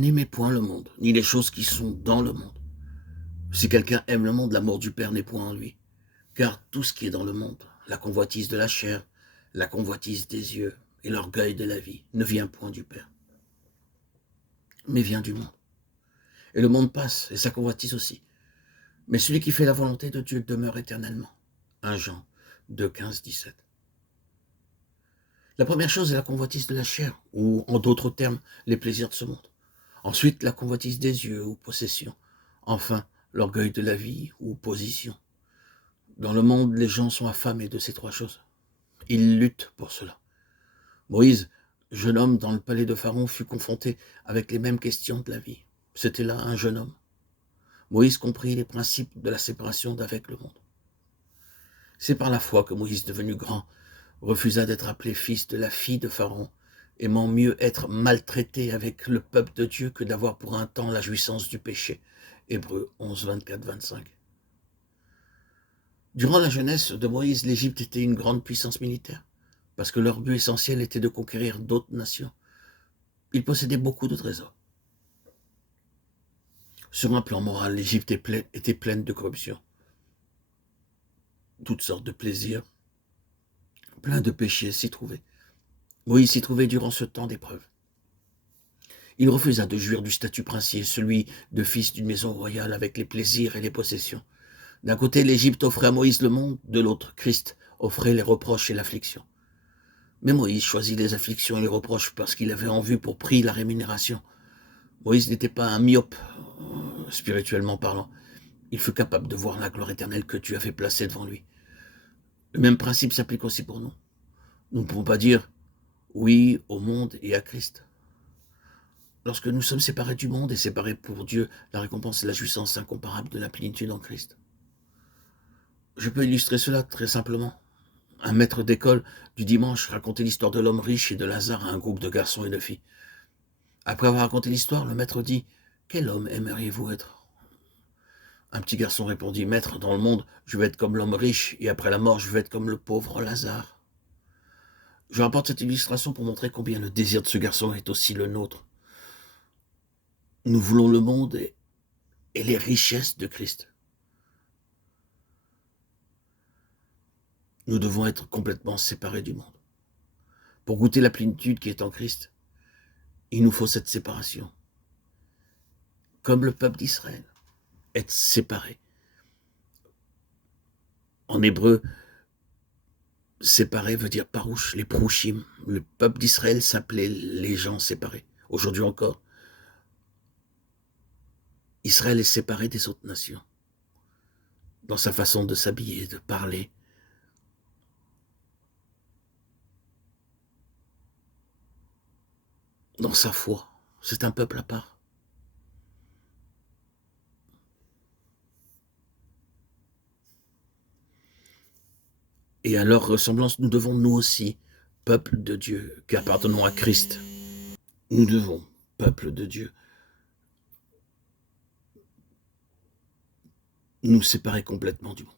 N'aimez point le monde, ni les choses qui sont dans le monde. Si quelqu'un aime le monde, l'amour du Père n'est point en lui. Car tout ce qui est dans le monde, la convoitise de la chair, la convoitise des yeux et l'orgueil de la vie, ne vient point du Père, mais vient du monde. Et le monde passe, et sa convoitise aussi. Mais celui qui fait la volonté de Dieu demeure éternellement. 1 Jean 2, 15, 17. La première chose est la convoitise de la chair, ou en d'autres termes, les plaisirs de ce monde. Ensuite, la convoitise des yeux, ou possession. Enfin, l'orgueil de la vie, ou position. Dans le monde, les gens sont affamés de ces trois choses. Ils luttent pour cela. Moïse, jeune homme dans le palais de Pharaon, fut confronté avec les mêmes questions de la vie. C'était là un jeune homme. Moïse comprit les principes de la séparation d'avec le monde. C'est par la foi que Moïse, devenu grand, refusa d'être appelé fils de la fille de Pharaon, aimant mieux être maltraité avec le peuple de Dieu que d'avoir pour un temps la jouissance du péché. Hébreux 11, 24, 25. Durant la jeunesse de Moïse, l'Égypte était une grande puissance militaire, parce que leur but essentiel était de conquérir d'autres nations. Ils possédaient beaucoup de trésors. Sur un plan moral, l'Égypte était pleine de corruption, toutes sortes de plaisirs, plein de péchés s'y trouvaient. Moïse s'y trouvait durant ce temps d'épreuve. Il refusa de jouir du statut princier, celui de fils d'une maison royale avec les plaisirs et les possessions. D'un côté, l'Égypte offrait à Moïse le monde, de l'autre, Christ offrait les reproches et l'affliction. Mais Moïse choisit les afflictions et les reproches parce qu'il avait en vue pour prix la rémunération. Moïse n'était pas un myope, spirituellement parlant. Il fut capable de voir la gloire éternelle que Dieu avait placée devant lui. Le même principe s'applique aussi pour nous. Nous ne pouvons pas dire oui au monde et à Christ. Lorsque nous sommes séparés du monde et séparés pour Dieu, la récompense est la jouissance incomparable de la plénitude en Christ. Je peux illustrer cela très simplement. Un maître d'école du dimanche racontait l'histoire de l'homme riche et de Lazare à un groupe de garçons et de filles. Après avoir raconté l'histoire, le maître dit « Quel homme aimeriez-vous être ?» Un petit garçon répondit « Maître, dans le monde, je veux être comme l'homme riche, et après la mort, je veux être comme le pauvre Lazare. » Je rapporte cette illustration pour montrer combien le désir de ce garçon est aussi le nôtre. Nous voulons le monde et les richesses de Christ. Nous devons être complètement séparés du monde. Pour goûter la plénitude qui est en Christ, il nous faut cette séparation. Comme le peuple d'Israël, être séparé. En hébreu, séparé veut dire parouche, les prouchim. Le peuple d'Israël s'appelait les gens séparés. Aujourd'hui encore, Israël est séparé des autres nations. Dans sa façon de s'habiller, de parler. Dans sa foi. C'est un peuple à part. Et à leur ressemblance, nous devons nous aussi, peuple de Dieu, qui appartenons à Christ, nous devons, peuple de Dieu, nous séparer complètement du monde.